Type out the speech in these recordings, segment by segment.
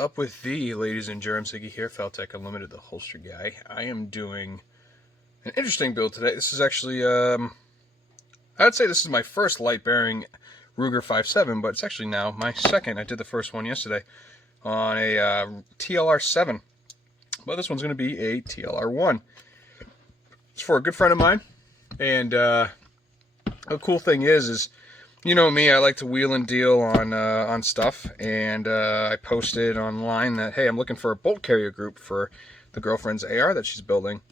up with thee, ladies and germs? Iggy here, Faltech Unlimited, the holster guy. I am doing an interesting build today. This is actually, I'd say this is my first light-bearing Ruger 5.7, but it's actually now my second. I did the first one yesterday on a TLR 7, but this one's going to be a TLR 1. It's for a good friend of mine, and the cool thing is you know me, I like to wheel and deal on stuff, and I posted online that, hey, I'm looking for a bolt carrier group for the girlfriend's AR that she's building.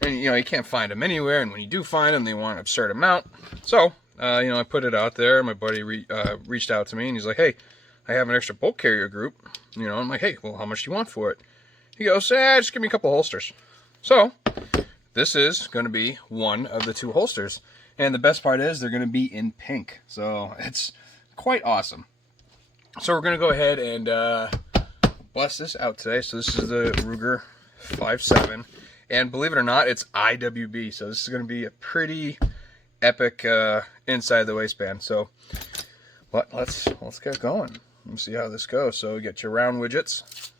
And, you know, you can't find them anywhere, and when you do find them, they want an absurd amount. So, you know, I put it out there. My buddy reached out to me, and he's like, hey, I have an extra bolt carrier group. You know, I'm like, hey, well, how much do you want for it? He goes, just give me a couple holsters. So, this is going to be one of the two holsters. And the best part is they're going to be in pink. So it's quite awesome. So we're going to go ahead and bust this out today. So this is the Ruger 5.7. And believe it or not, it's IWB. So this is going to be a pretty epic inside the waistband. So let's get going. Let's see how this goes. So you get your round widgets.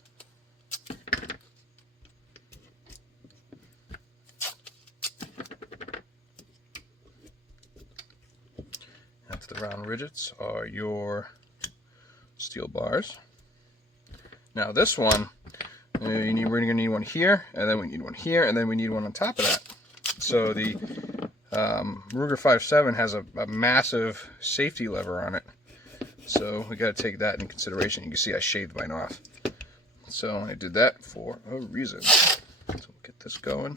After the round widgets are your steel bars. Now this one, we're going to need one here, and then we need one here, and then we need one on top of that. So the Ruger 5.7 has a massive safety lever on it. So we got to take that into consideration. You can see I shaved mine off. So I did that for a reason. So we'll get this going.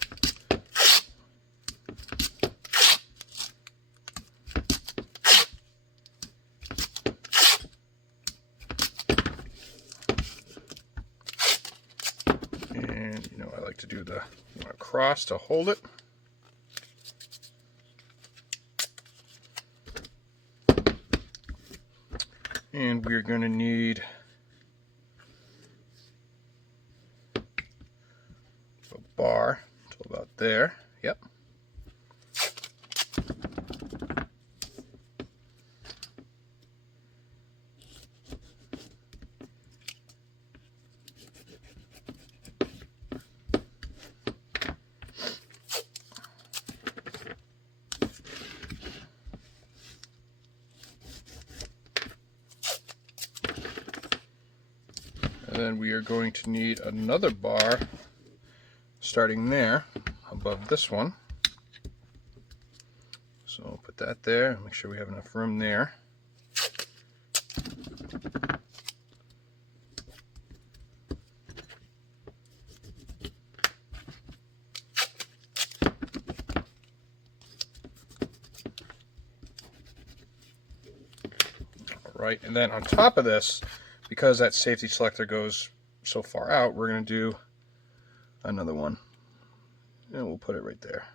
To do the cross to hold it. And we're going to need a bar to about there. Yep. And then we are going to need another bar starting there above this one. So we'll put that there, make sure we have enough room there. All right, and then on top of this, because that safety selector goes so far out, we're going to do another one. And we'll put it right there.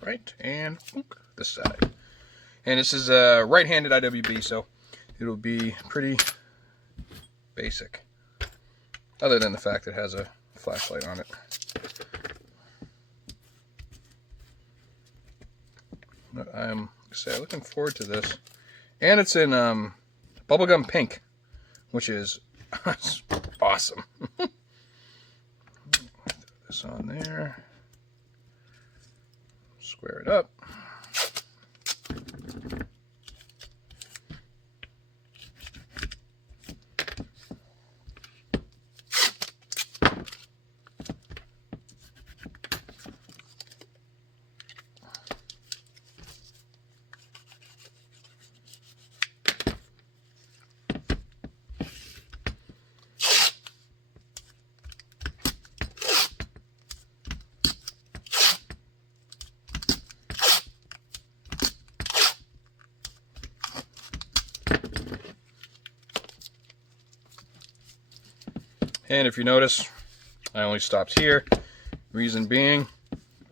Right, and this side. And this is a right-handed IWB, so it'll be pretty basic, other than the fact it has a flashlight on it. But I'm looking forward to this. And it's in bubblegum pink, which is awesome. Put this on there. Square it up. And if you notice, I only stopped here. Reason being,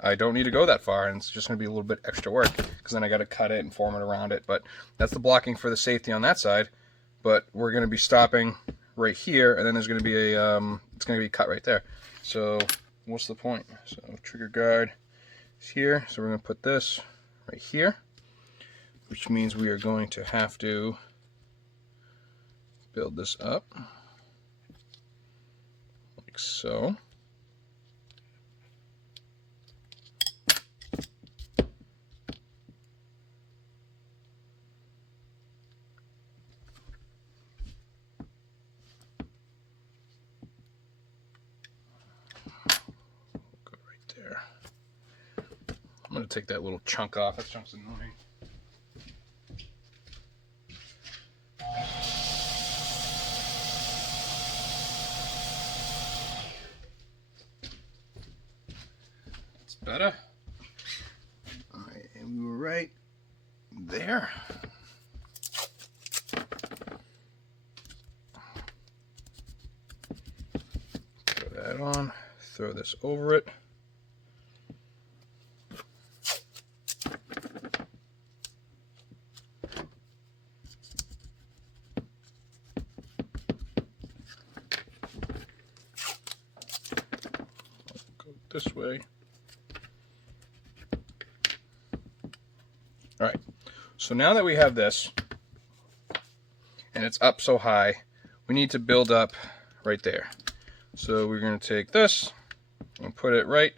I don't need to go that far, and it's just going to be a little bit extra work, because then I got to cut it and form it around it. But that's the blocking for the safety on that side. But we're going to be stopping right here, and then there's going to be a it's going to be cut right there. So what's the point? So trigger guard is here, so we're going to put this right here, which means we are going to have to build this up like so. I'm going to take that little chunk off. That chunk's annoying. That's better. Alright, and we were right there. Throw that on. Throw this over it. This way. All right, so now that we have this and it's up so high, we need to build up right there. So we're going to take this and put it right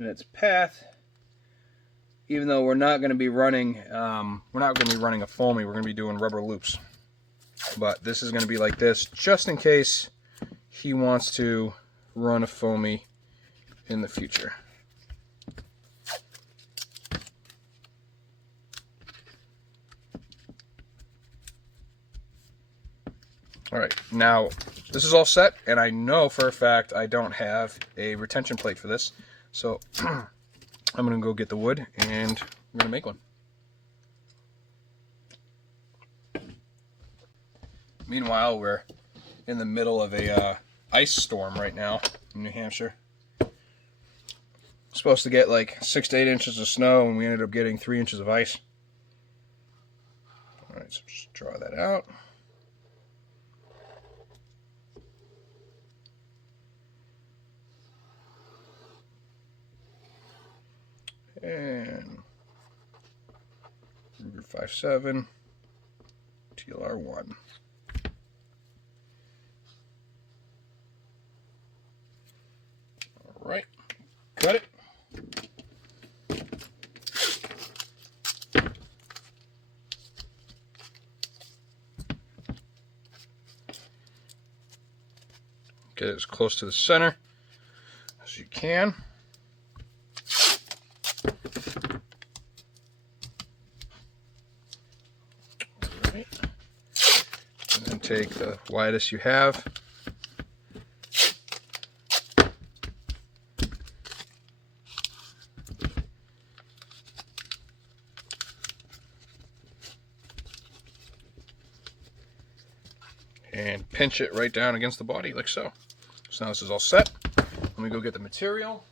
in its path. Even though we're not going to be running, a foamy, we're going to be doing rubber loops. But this is going to be like this, just in case he wants to run a foamy in the future. All right, now this is all set, and I know for a fact I don't have a retention plate for this, so I'm gonna go get the wood and we're gonna make one. Meanwhile, we're in the middle of a ice storm right now in New Hampshire. Supposed to get like 6 to 8 inches of snow, and we ended up getting 3 inches of ice. All right, so just draw that out. And Ruger 5.7, TLR 1. All right, cut it. Get it as close to the center as you can. All right. And then take the widest you have. And pinch it right down against the body like so. So now this is all set. Let me go get the material.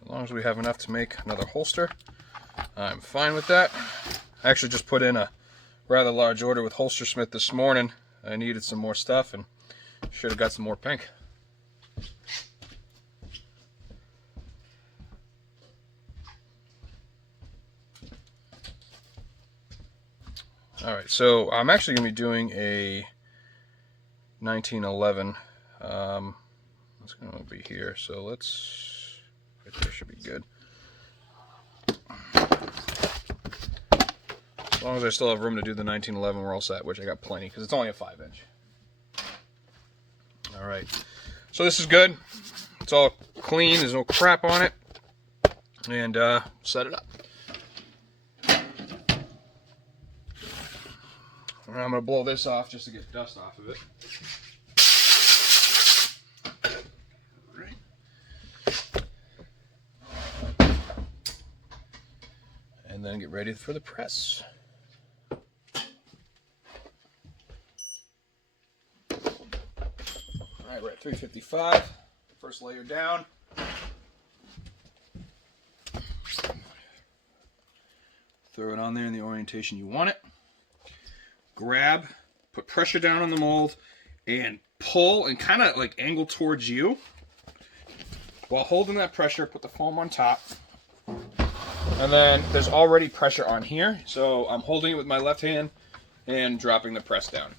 As long as we have enough to make another holster, I'm fine with that. I actually just put in a rather large order with Holster Smith this morning. I needed some more stuff and should have got some more pink. All right, so I'm actually going to be doing a 1911. It's going to be here, so let's, right there should be good. As long as I still have room to do the 1911, we're all set, which I got plenty, because it's only a 5-inch. All right, so this is good. It's all clean, there's no crap on it, and set it up. I'm going to blow this off just to get dust off of it. get ready for the press. Alright, we're at 355. First layer down. Throw it on there in the orientation you want it. Grab, put pressure down on the mold, and pull and kind of like angle towards you. While holding that pressure, put the foam on top. And then there's already pressure on here, so I'm holding it with my left hand and dropping the press down.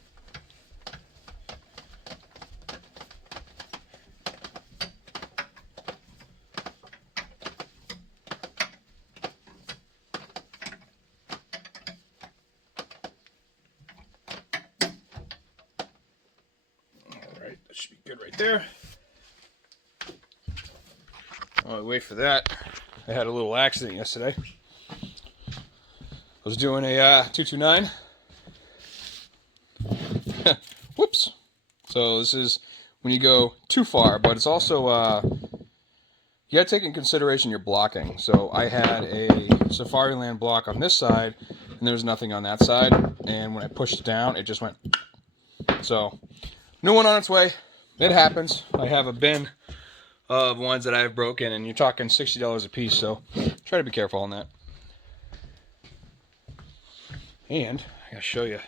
Alright, that should be good right there. While I wait for that, I had a little accident yesterday. I was doing a 229. Whoops. So this is when you go too far, but it's also, you gotta take in consideration your blocking. So I had a Safariland block on this side, and there was nothing on that side, and when I pushed it down, it just went. So, new one on its way. It happens. I have a bin of ones that I've broken, and you're talking $60 a piece, so try to be careful on that. And I gotta show you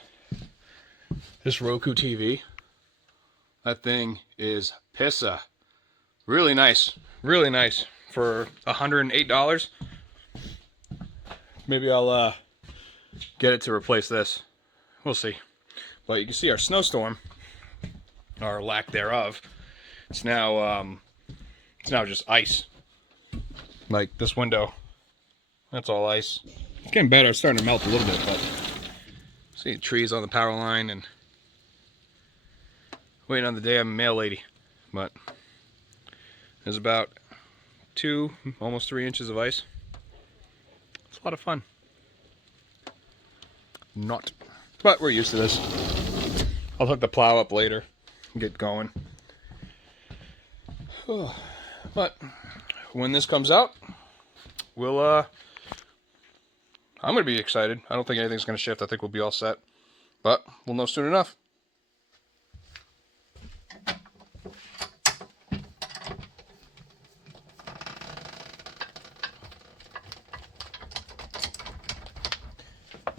this Roku TV. That thing is pissa. Really nice for $108. Maybe I'll get it to replace this. We'll see. But you can see our snowstorm, or lack thereof. It's now just ice. Like this window, that's all ice. It's getting better. It's starting to melt a little bit, but see trees on the power line and waiting on the day I'm a mail lady. But there's about 2, almost 3 inches of ice. It's a lot of fun. Not, but we're used to this. I'll hook the plow up later and get going. But when this comes out, we'll I'm gonna be excited. I don't think anything's gonna shift. I think we'll be all set, but we'll know soon enough.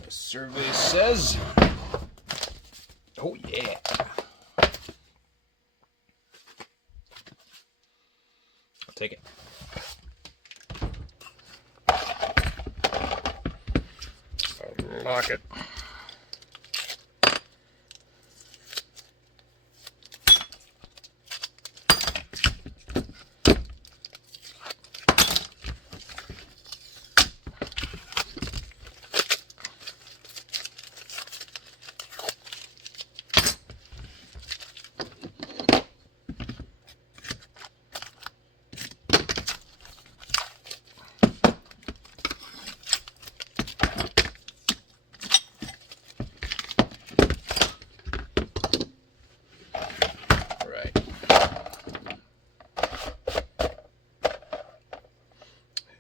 The survey says, oh yeah. I'll take it. I'll lock it.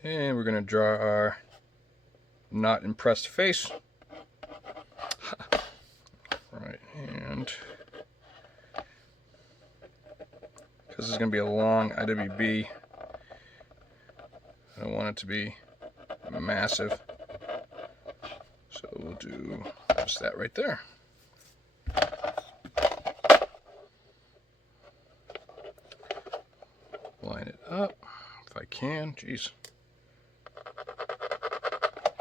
And we're going to draw our not impressed face. Right, and because this is going to be a long IWB, I don't want it to be massive. So we'll do just that right there. Line it up if I can. Jeez.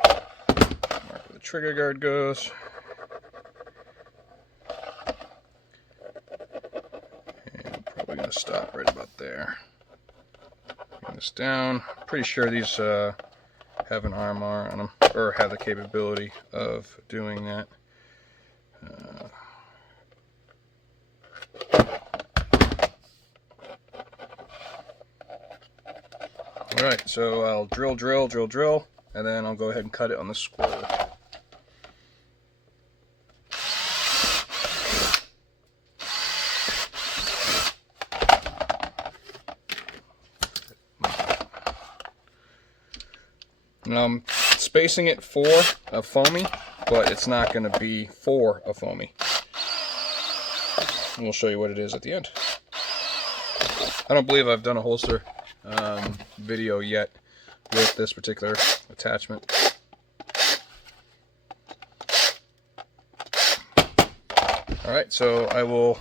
Mark where the trigger guard goes. And probably going to stop right about there. Bring this down. Pretty sure these have an armor on them, or have the capability of doing that. Alright, so I'll drill, and then I'll go ahead and cut it on the scroll. spacing it for a foamy, but it's not going to be for a foamy. And we'll show you what it is at the end. I don't believe I've done a holster video yet with this particular attachment. Alright, so I will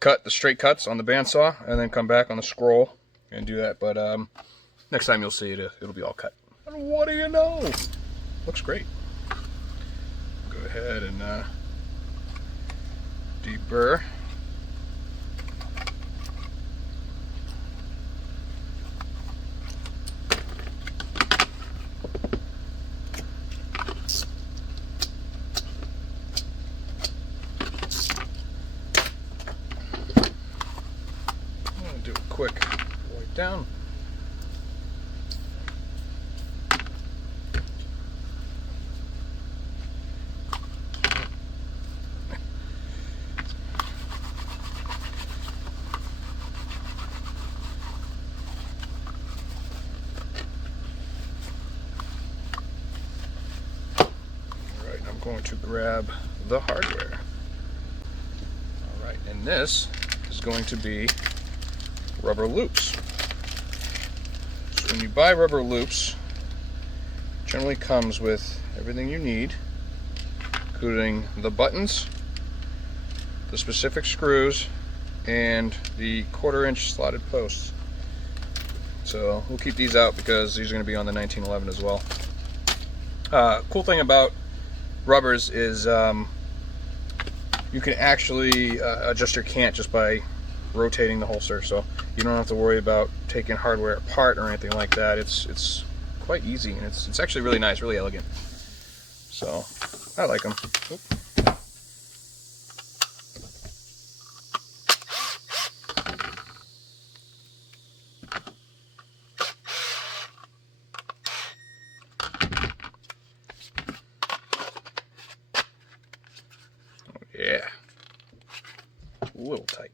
cut the straight cuts on the bandsaw and then come back on the scroll and do that, but next time you'll see it, it'll be all cut. And what do you know? Looks great. Go ahead and deburr. Do a quick wipe down. Alright, I'm going to grab the hardware. Alright, and this is going to be rubber loops. So when you buy rubber loops, it generally comes with everything you need, including the buttons, the specific screws, and the 1/4 inch slotted posts. So we'll keep these out because these are going to be on the 1911 as well. Cool thing about rubbers is you can actually adjust your cant just by rotating the holster, so you don't have to worry about taking hardware apart or anything like that. It's quite easy, and it's actually really nice, really elegant. So I like them. Oop. Oh, yeah, a little tight.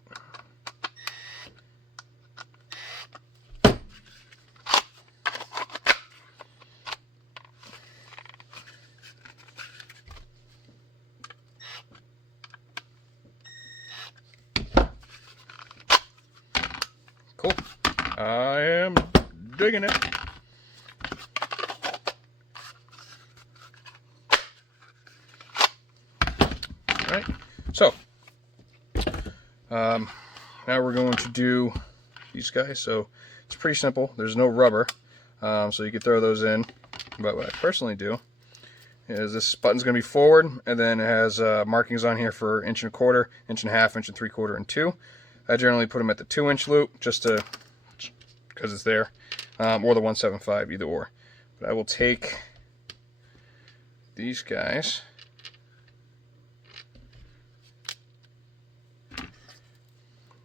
Cool. I am digging it. Alright, so now we're going to do these guys. So it's pretty simple. There's no rubber, so you can throw those in. But what I personally do is this button's going to be forward, and then it has markings on here for 1 1/4 inch, 1.5 inch, 3/4, and 2. I generally put them at the 2-inch loop just to, because it's there, or the 1/7.5, either or. But I will take these guys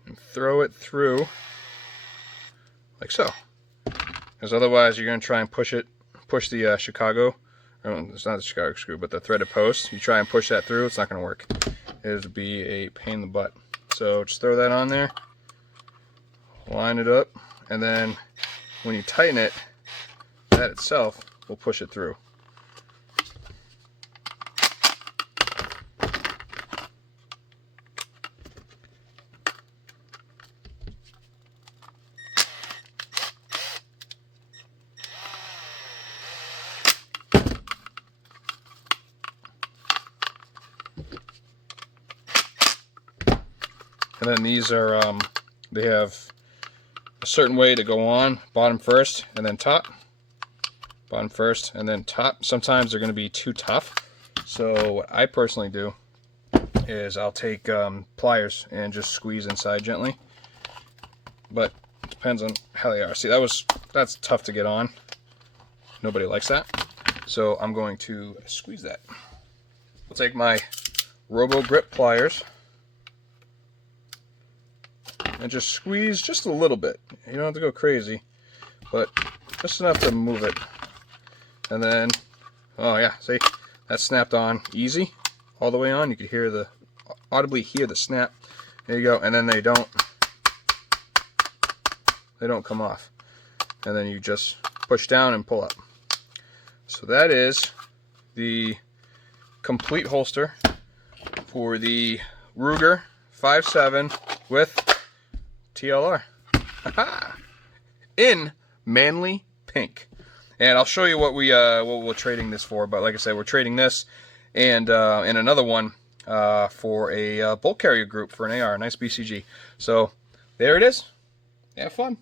and throw it through like so, because otherwise you're going to try and push the Chicago, or it's not the Chicago screw, but the threaded post. You try and push that through, it's not going to work. It would be a pain in the butt. So just throw that on there, line it up, and then when you tighten it, that itself will push it through. And then these are, they have a certain way to go on, bottom first and then top, bottom first and then top. Sometimes they're going to be too tough, so what I personally do is I'll take pliers and just squeeze inside gently, but it depends on how they are. See, that's tough to get on. Nobody likes that, so I'm going to squeeze that. I'll take my Robo Grip pliers and just squeeze just a little bit. You don't have to go crazy, but just enough to move it. And then, oh yeah, see, that snapped on easy, all the way on. You could audibly hear the snap. There you go. And then they don't come off. And then you just push down and pull up. So that is the complete holster for the Ruger 5.7 with TLR in manly pink. And I'll show you what we're trading this for. But like I said, we're trading this and another one for a bolt carrier group for an AR, a nice BCG. So there it is. Have fun.